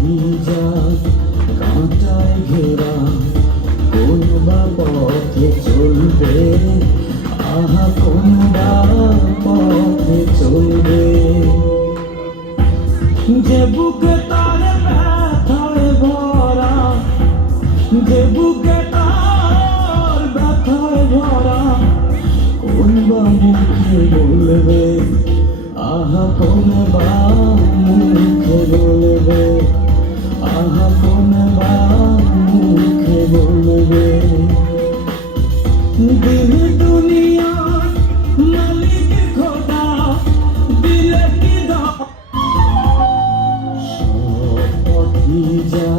ভিজা কাঁটায় ঘেরা কোন বা পথে চলবে, আহা কোন বা পথে চলবে। যে বুকে তার ব্যথায় ভরা, যে বুকে তার ব্যথায় ভরা, কোন বা মুখে বলবে, আহা কোন বা মুখে বলবে, আহা কোন বা মুখে বলবে। দিল দুনিয়ার মালিক খোদা দিলে কি দাও, সব পথই যা